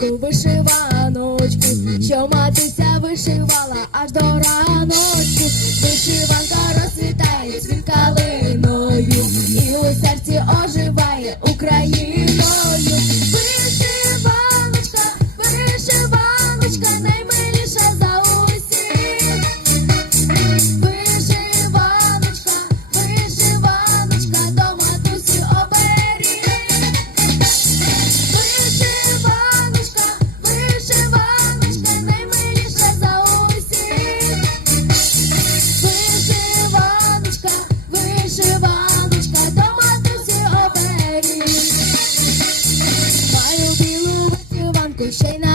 вишиванку, вишиваночку, що матуся вишивала аж до раночку. Вишиванка розцвітає цвіт калиною, і у серці оживає Україною. Вишиваночка, вишиваночка, siya'y na